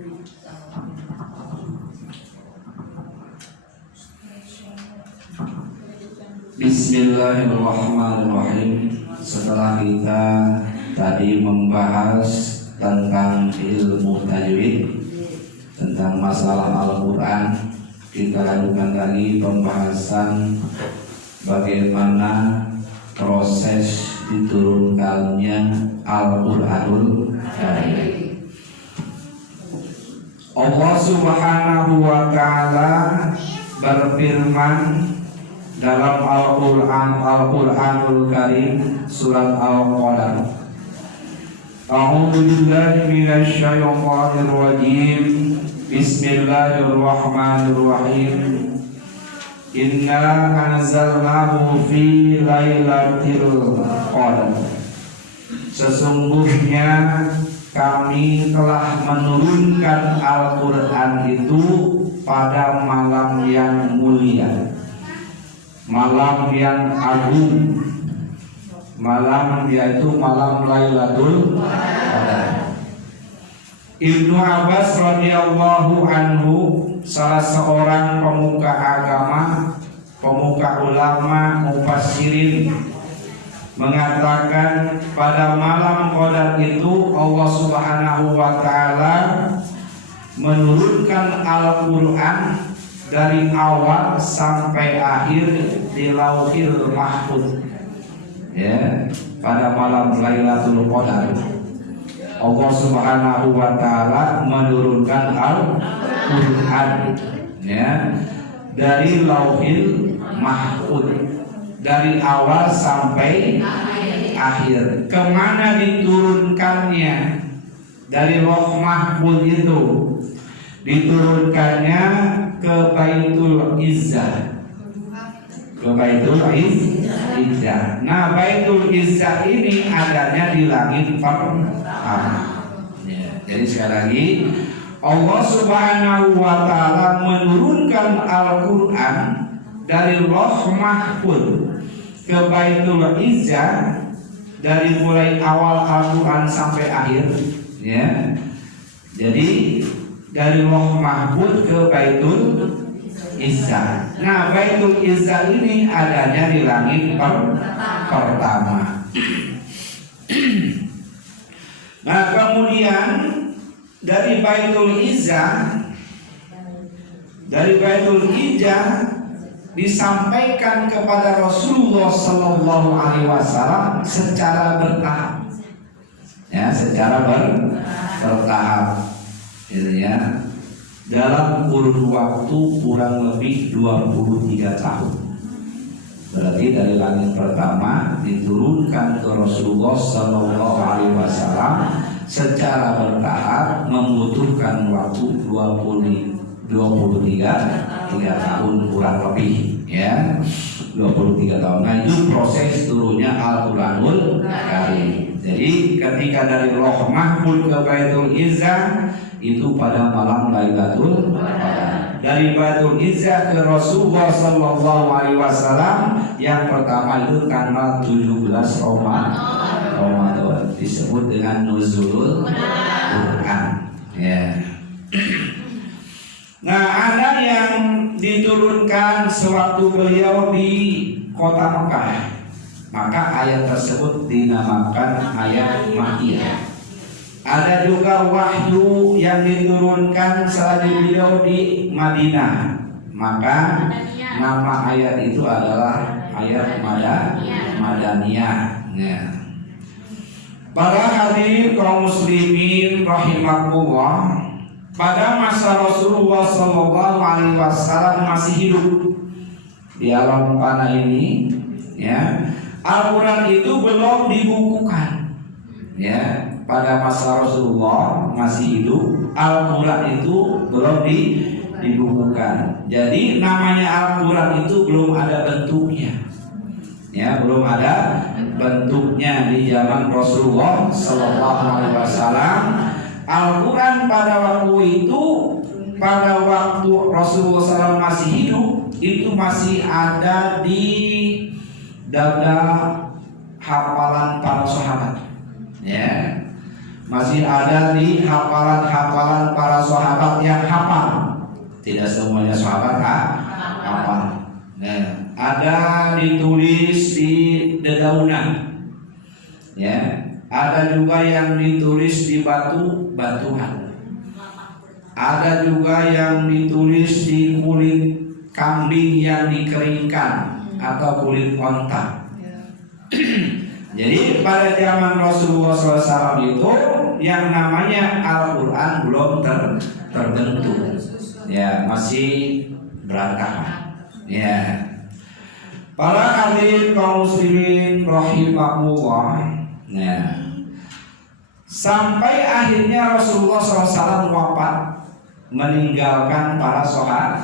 Bismillahirrahmanirrahim. Setelah kita tadi membahas tentang ilmu tajwid, tentang masalah Al-Quran, kita lanjutkan lagi pembahasan bagaimana proses diturunkannya Al-Quranul Karim. Allah Subhanahu wa Ta'ala berfirman dalam Al-Quranul Karim, surat Al-Qalam. A'udzu billahi minasy syaithanir rajim. Bismillahirrahmanirrahim. Inna anzalnahu fi lailatul qadar. Sesungguhnya kami telah menurunkan Al-Quran itu pada malam yang mulia, malam yang agung, malam yaitu malam Lailatul Qadar. Ibnu Abbas radhiyallahu anhu, salah seorang pemuka agama, pemuka ulama, mufassirin, mengatakan pada malam Qadar itu Allah Subhanahu wa Ta'ala menurunkan Al-Quran dari awal sampai akhir di Lauhil Mahfuz. Ya, pada malam Lailatul Qadar Allah Subhanahu wa Ta'ala menurunkan Al-Quran, ya, dari Lauhil Mahfuz, dari awal sampai akhir. Kemana diturunkannya? Dari Lauh Mahfuz itu diturunkannya ke Baitul Izzah, ke Baitul Izzah. Nah, Baitul Izzah ini adanya di langit pertama. Ya, jadi sekali lagi Allah Subhanahu wa Ta'ala menurunkan Al-Quran dari Lauh Mahfuz ke Baitul Izzah, dari mulai awal Al-Quran sampai akhir, ya. Jadi dari Lauh Mahfuz ke Baitul Izzah. Nah, Baitul Izzah ini adanya di langit pertama. Nah, kemudian dari Baitul Izzah, disampaikan kepada Rasulullah Sallallahu Alaihi Wasallam secara bertahap, ya, secara bertahap. Ya, dalam kurun waktu kurang lebih 23 tahun. Berarti dari langit pertama diturunkan ke Rasulullah Sallallahu Alaihi Wasallam secara bertahap, membutuhkan waktu 23 tahun kurang lebih, ya, 23 tahun. Nah, itu proses turunnya Al-Quranul Karim. Jadi ketika dari Lauh Mahfuz ke Baitul Izzah itu pada malam Lailatul Qadar. Dari Baitul Izzah ke Rasulullah Sallallahu Alaihi Wasallam yang pertama itu tanggal 17 Ramadan, disebut dengan Nuzulul Quran, ya. Nah, ada yang diturunkan sewaktu beliau di kota Mekah, maka ayat tersebut dinamakan ayat Makkiyah. Ada juga wahyu yang diturunkan selagi beliau di Madinah, maka nama ayat itu adalah ayat Madaniyah. Ya. Para hadirin kaum muslimin rahimakumullah, pada masa Rasulullah Sallallahu Alaihi Wasallam masih hidup di alam fana ini, ya, Al-Quran itu belum dibukukan, ya. Pada masa Rasulullah masih hidup, Al-Quran itu belum dibukukan. Jadi namanya Al-Quran itu belum ada bentuknya, ya, belum ada bentuknya di zaman Rasulullah Sallallahu Alaihi Wasallam. Al-Quran pada waktu itu, pada waktu Rasulullah SAW masih hidup, itu masih ada di dada hafalan para sahabat, ya. Masih ada di hafalan-hafalan para para sahabat yang hafal. Tidak semuanya sahabat hafal. Nah, ada ditulis di dedaunan, ya. Ada juga yang ditulis di batu-batuan. Ada juga yang ditulis di kulit kambing yang dikeringkan atau kulit onta. Jadi pada zaman Rasulullah SAW itu yang namanya Al-Quran belum terbentuk, ya, masih berantakan. Ya, para hadirin kaum muslimin rahimakumullah. Nah, sampai akhirnya Rasulullah SAW wafat, meninggalkan para sahabat.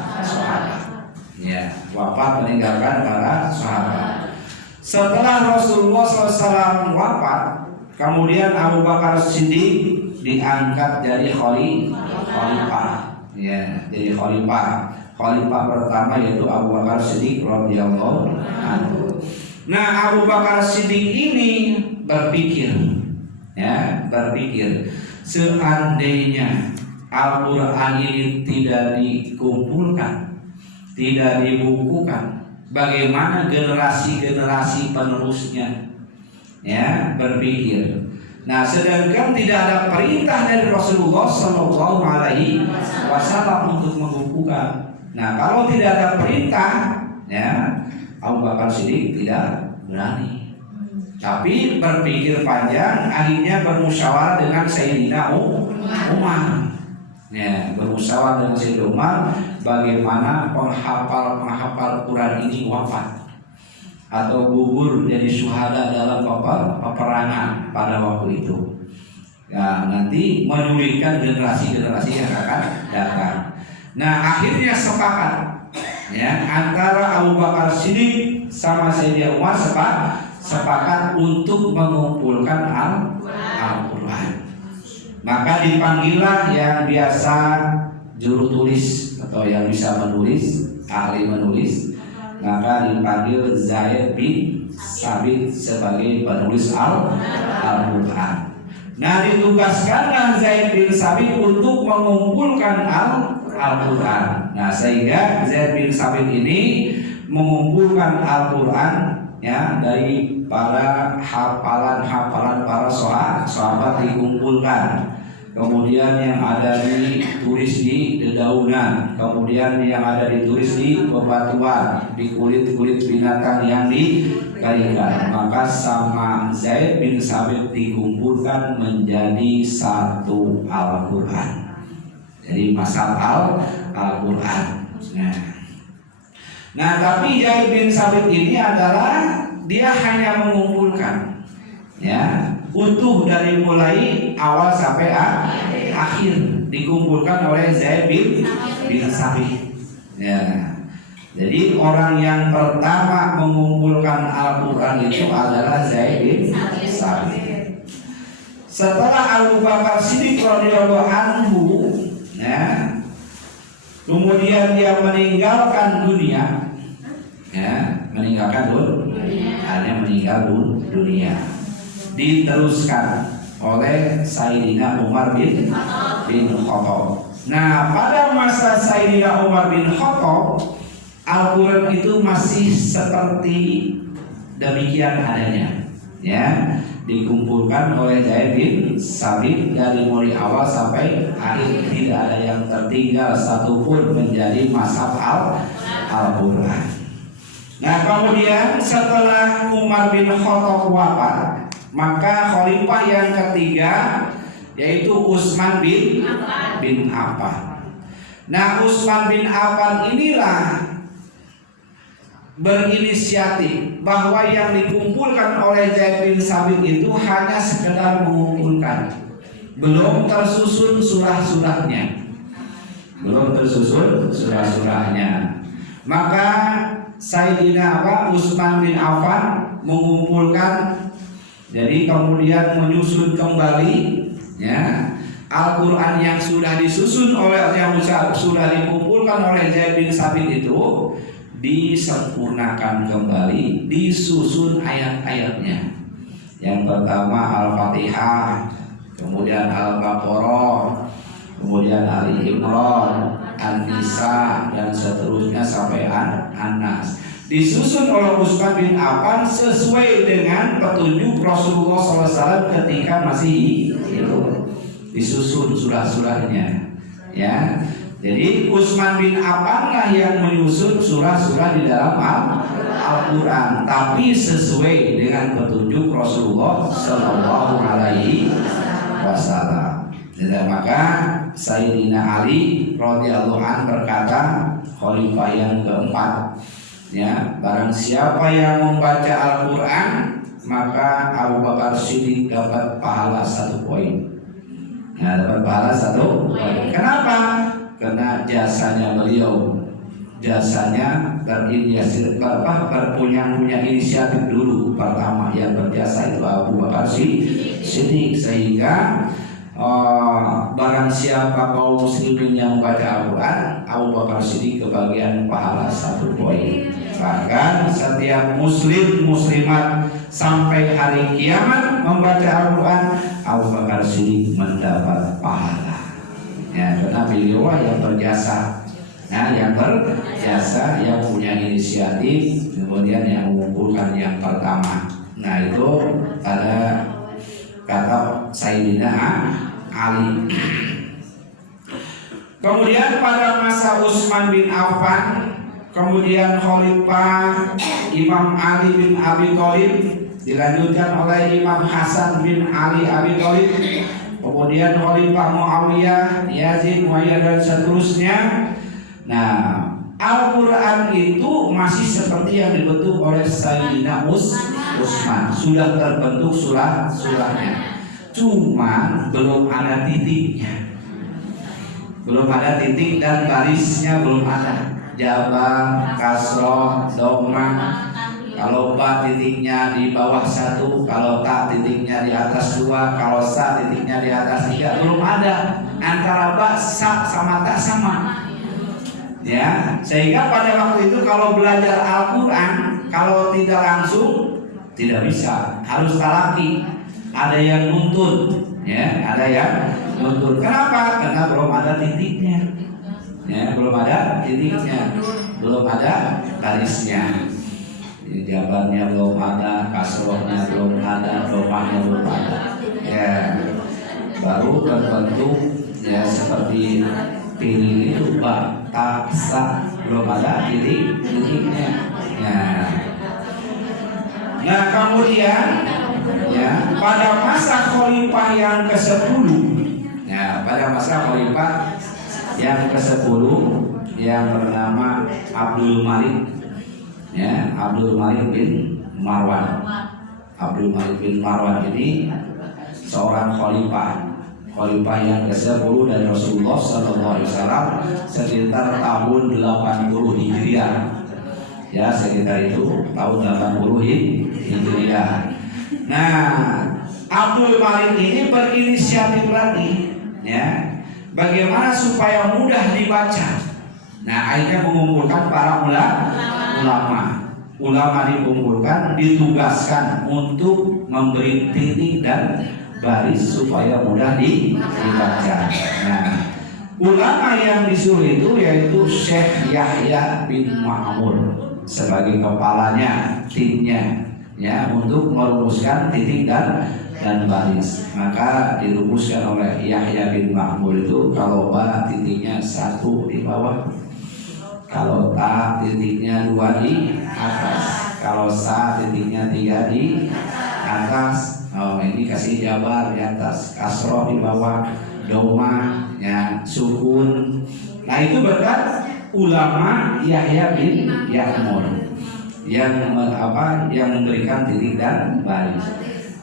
Ya, wafat meninggalkan para sahabat. Setelah Rasulullah SAW wafat, kemudian Abu Bakar Siddiq diangkat jadi khalifah. Ya, jadi khalifah. Khalifah pertama yaitu Abu Bakar Siddiq radhiyallahu anhu. Nah, Abu Bakar Siddiq ini berpikir, seandainya Al-Quran ini tidak dikumpulkan, tidak dibukukan, bagaimana generasi-generasi penerusnya? Ya, berpikir. Nah, sedangkan tidak ada perintah dari Rasulullah Sallallahu Alaihi Wasallam untuk membukukan. Nah, kalau tidak ada perintah, ya, Abu Bakar Siddiq tidak berani. Tapi berpikir panjang, akhirnya bermusyawarah dengan Sayyidina Umar. Ya, bermusyawarah dengan Sayyidina Umar bagaimana penghafal Quran ini wafat atau gugur jadi syuhada dalam peperangan pada waktu itu. Ya, nanti menyulitkan generasi-generasi yang akan datang. Nah, akhirnya sepakat, ya, antara Abu Bakar Siddiq sama Sayyidina Umar sepakat untuk mengumpulkan Al-Quran. Maka dipanggillah yang biasa juru tulis atau yang bisa menulis, ahli menulis. Maka dipanggil Zaid bin Sabit sebagai penulis Al-Quran. Nah, ditugaskanlah Zaid bin Sabit untuk mengumpulkan Al-Quran. Nah, sehingga Zaid bin Sabit ini mengumpulkan Al-Quran, ya, dari para hafalan para sahabat dikumpulkan. Kemudian yang ada ditulis di dedaunan, kemudian yang ada ditulis di bebatuan, di kulit-kulit binatang yang dikeringkan. Maka sama Zaid bin Sabit dikumpulkan menjadi satu Al-Quran. Jadi masal Al-Quran. Nah, tapi Zaid bin Sabit ini adalah dia hanya mengumpulkan, ya, utuh dari mulai awal sampai akhir dikumpulkan oleh Zaid bin Sabit. Ya. Jadi orang yang pertama mengumpulkan Al-Quran itu adalah Zaid bin Sabit. Setelah Abu Bakar Siddiq radhiyallahu anhu, ya, kemudian dia meninggalkan dunia, ya, hanya meninggal dunia. Diteruskan oleh Sayyidina Umar bin Khattab. Nah, pada masa Sayyidina Umar bin Khattab, Al-Quran itu masih seperti demikian adanya, ya, dikumpulkan oleh Zaid bin Sabit dari mulai awal sampai akhir, tidak ada yang tertinggal satupun menjadi mashaf Al-Quran. Nah, kemudian setelah Umar bin Khattab wafat, maka khalifah yang ketiga yaitu Utsman bin Affan. Nah, Utsman bin Affan inilah berinisiatif bahwa yang dikumpulkan oleh Zaid bin Sabit itu hanya sekedar mengumpulkan, belum tersusun surah-surahnya, Maka Sayyidina Utsman bin Affan mengumpulkan, jadi kemudian menyusun kembali, ya, Al-Quran yang sudah disusun oleh yang sudah dikumpulkan oleh Zaid bin Sabit itu disempurnakan kembali, disusun ayat-ayatnya. Yang pertama Al-Fatihah, kemudian Al-Baqarah, kemudian kemudian Ali Imran, An-Nisa, dan seterusnya sampai An-Nas. Disusun oleh Utsman bin Affan sesuai dengan petunjuk Rasulullah SAW ketika masih hidup. Disusun surah-surahnya, ya. Jadi Utsman bin Affan lah yang menyusun surah-surah di dalam Al-Quran, tapi sesuai dengan petunjuk Rasulullah Sallallahu Alaihi Wasallam. Dan maka Sayyidina Ali radhiyallahu anhu berkata, khalifah yang keempat, ya, barang siapa yang membaca Al-Quran maka Abu Bakar Siddiq dapat pahala 1 poin. Nah, dapat pahala 1 poin. Kenapa? Karena jasanya beliau, jasanya punya inisiatif dulu. Pertama yang berjasa itu Abu Bakar Siddiq, sehingga barang siapa kaum muslimin yang membaca Al-Quran, Abu Bakar Siddiq kebagian pahala 1 poin. Bahkan setiap muslim muslimat sampai hari kiamat membaca Al-Quran, Abu Bakar Siddiq mendapat pahala. Ya, karena beliau yang berjasa, nah, yang berjasa, yang punya inisiatif, kemudian yang mengumpulkan yang pertama. Nah, itu ada kata Sayyidina Ali. Kemudian pada masa Utsman bin Affan, kemudian Khalifah Imam Ali bin Abi Thalib, dilanjutkan oleh Imam Hasan bin Ali Abi Thalib, kemudian Khalifah Muawiyah, Yazid, Muayyad, dan seterusnya. Nah, Al-Quran itu masih seperti yang dibentuk oleh Sayyidina Utsman, sudah terbentuk surah-surahnya, cuma belum ada titiknya, belum ada titik dan barisnya belum ada. Jabar, kasroh, domah. Kalau ba titiknya di bawah 1, kalau ta titiknya di atas 2, kalau sa titiknya di atas 3, belum ada. Antara ba, sa sama ta sama. Ya, sehingga pada waktu itu kalau belajar Al-Quran, kalau tidak langsung tidak bisa, harus talaki. Ada yang nuntun, ya, ada yang nuntun. Kenapa? Karena belum ada titiknya. Ya, belum ada titiknya, belum ada garisnya. Jawabannya belum ada, kasrohnya belum ada, domahnya belum ada. Ya, baru terbentuk ya seperti piring itu, ba, ta, sa, belum ada titiknya. Nah, kemudian ya pada masa khalifah yang ke-10, ya pada masa khalifah yang ke-10 yang bernama Abdul Malik, ya, Abdul Malik bin Marwan. Abdul Malik bin Marwan ini seorang khalifah yang ke-10 dari Rasulullah SAW sekitar tahun 80 Hijriah. Ya, sekitar itu tahun 80 Hijriah. Nah, Abdul Malik ini berinisiatif lagi, ya, bagaimana supaya mudah dibaca. Nah, akhirnya mengumpulkan para ulama dikumpulkan, ditugaskan untuk memberi titik dan baris supaya mudah dibaca. Nah, ulama yang disuruh itu yaitu Syekh Yahya bin Ma'mun sebagai kepalanya, timnya, ya, untuk merumuskan titik dan baris. Maka dirumuskan oleh Yahya bin Ma'mun itu, kalau ba titiknya 1 di bawah, kalau ta titiknya 2 di atas, kalau sa titiknya 3 di atas. Oh, ini kasih jabar di atas, kasroh di bawah, domah, ya, sukun. Nah, itu berkat ulama Yahya bin Ma'mun yang memberikan titik dan baris.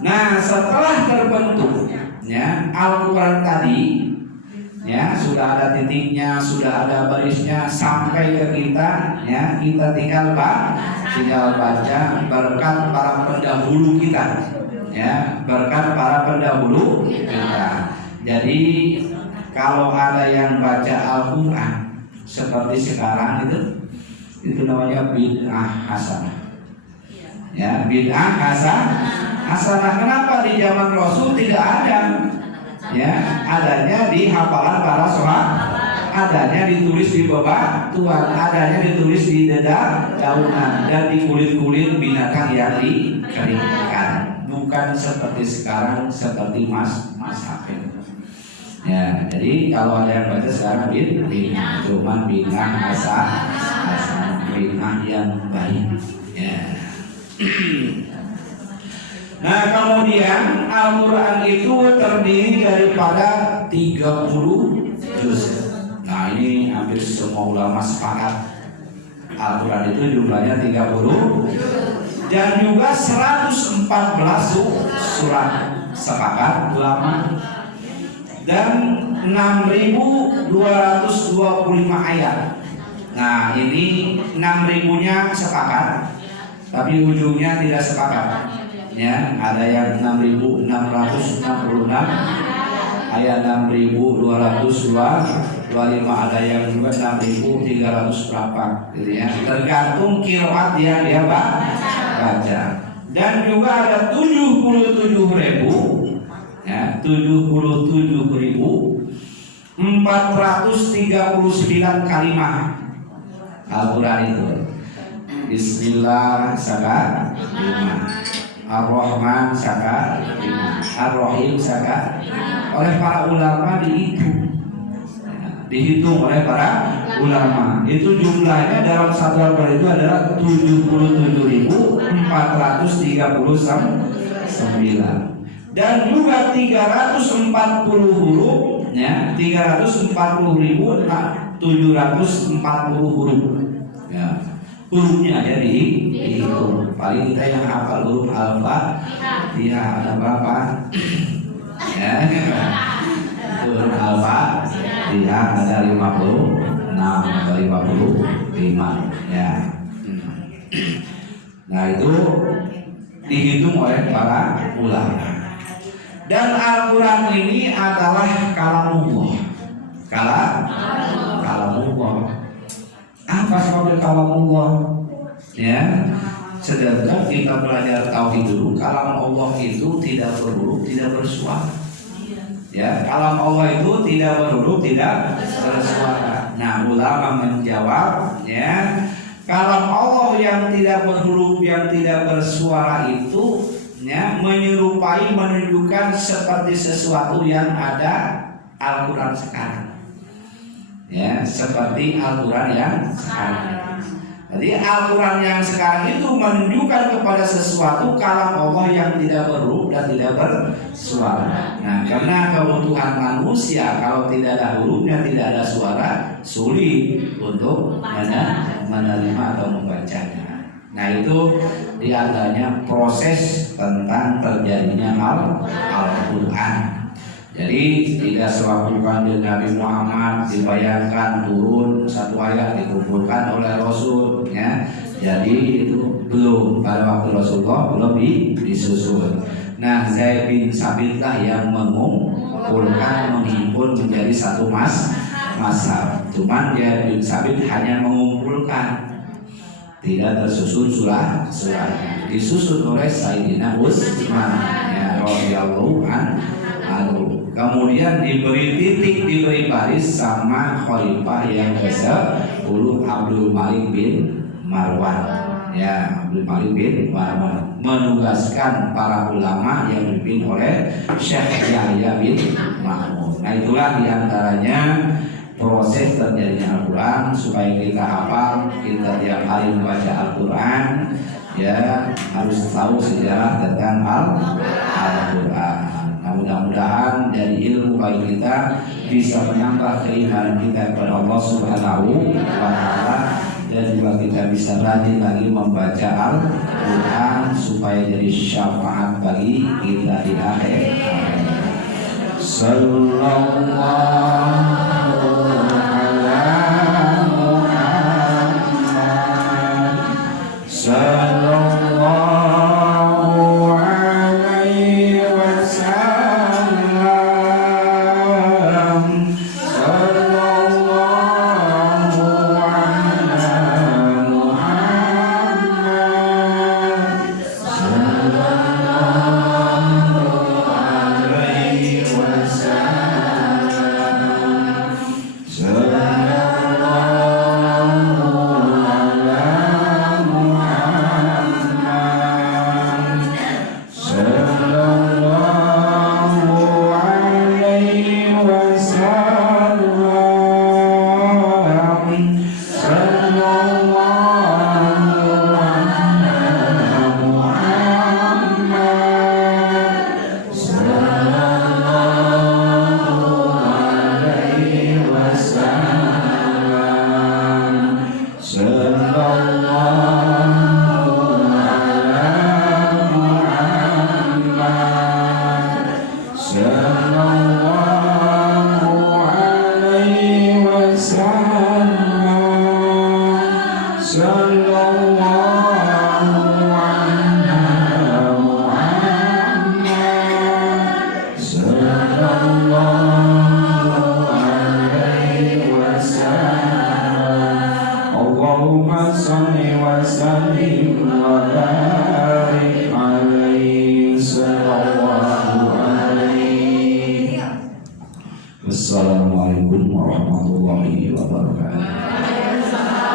Nah, setelah terbentuknya Al-Quran tadi, ya, sudah ada titiknya, sudah ada barisnya sampai ke kita, ya, kita tinggal baca berkat para pendahulu kita, ya, berkat para pendahulu kita. Jadi kalau ada yang baca Al-Quran seperti sekarang itu namanya bid'ah hasanah. Ya, bid'ah hasanah. Kenapa di zaman Rasul tidak ada? Ya, adanya di hafalan para sahabat, adanya ditulis di bebatuan, adanya ditulis di dedaunan dan di kulit-kulit binatang yang dikeringkan. Bukan seperti sekarang seperti mas hafid. Ya, jadi kalau ada yang baca sekarang bid'ah, cuman bid'ah bid'ah yang baik. Ya. Nah, kemudian Al-Quran itu terdiri daripada 30 juz. Nah, ini hampir semua ulama sepakat Al-Quran itu jumlahnya 30 dan juga 114 surat, sepakat ulama, dan 6.225 ayat. Nah, ini 6.000-nya sepakat, tapi ujungnya tidak sepakat. Ya, ada yang 6.666, ayat 6.225, ada yang juga 6.300 berapa, gitu ya. Tergantung qiraat dia baca. Dan juga ada 77.000, ya, 77.439 kalimat Al-Quran itu. Bismillah saka 5, Ar-Rahman saka 5, Ar-Rahim saka 5. Oleh para ulama dihitung oleh para ulama. Itu jumlahnya dalam satu Al-Quran itu adalah 77.439 dan juga 340 huruf, ya, 340.740 huruf. Ya. Hurufnya aja dihitung. Paling kita yang hafal huruf Al-Fatihah ada berapa? Ya, huruf Al-Fatihah ada 56 atau 55. Ya. Nah, itu dihitung oleh para ulama. Dan Al-Quran ini adalah kalamullah. Kalamullah. Apa sebabnya kalamullah? Ya, sedangkan kita belajar tauhid dulu, kalam Allah itu tidak berhuruf, tidak bersuara. Ya, kalam Allah itu tidak berhuruf, tidak bersuara. Nah, ulama menjawab, ya, kalam Allah yang tidak berhuruf, yang tidak bersuara itu, ya, menyerupai, menunjukkan seperti sesuatu yang ada Al-Quran sekarang. Ya, seperti Al-Quran yang sekarang. Jadi Al-Quran yang sekarang itu menunjukkan kepada sesuatu kalam Allah yang tidak berhuruf dan tidak bersuara. Nah, karena kebutuhan manusia, kalau tidak ada hurufnya, tidak ada suara, sulit untuk menerima atau membacanya. Nah, itu diantaranya proses tentang terjadinya Al-Quran. Jadi tidak sewaktu Nabi Muhammad dibayangkan turun satu ayat dikumpulkan oleh Rasul, ya. Jadi itu belum, pada waktu Rasulullah belum disusun. Nah, Zaid bin Sabit lah yang mengumpulkan, menghimpun menjadi satu mazhab. Cuman Zaid bin Sabit hanya mengumpulkan, tidak tersusun surah-surahnya. Disusun oleh Sayyidina Utsman, ya, radhiyallahu anhu. Kemudian diberi titik, diberi baris sama khalifah yang ke-10 Abdul Malik bin Marwan. Ya, Abdul Malik bin Marwan menugaskan para ulama yang dipimpin oleh Syekh Yahya bin Mahmud. Nah, itulah diantaranya proses terjadinya Al-Quran. Supaya kita hafal, kita tiap hari membaca Al-Quran, ya, harus tahu sejarah tentang Al-Quran. Nah, mudah-mudahan dari ilmu baik kita bisa menambah keimanan kita kepada Allah Subhanahu wa Ta'ala, dan juga kita bisa rajin lagi membaca Al-Quran supaya jadi syafaat bagi kita di akhir hayat. Sallallahu ala Muhammad, sallallahu alaihi wasallam, sallallahu ala Muhammad, sallallahu alaihi wasallam. sholli wa sallim wa barik alaihi sallallahu alaihi. Wassalamualaikum warahmatullahi wabarakatuh.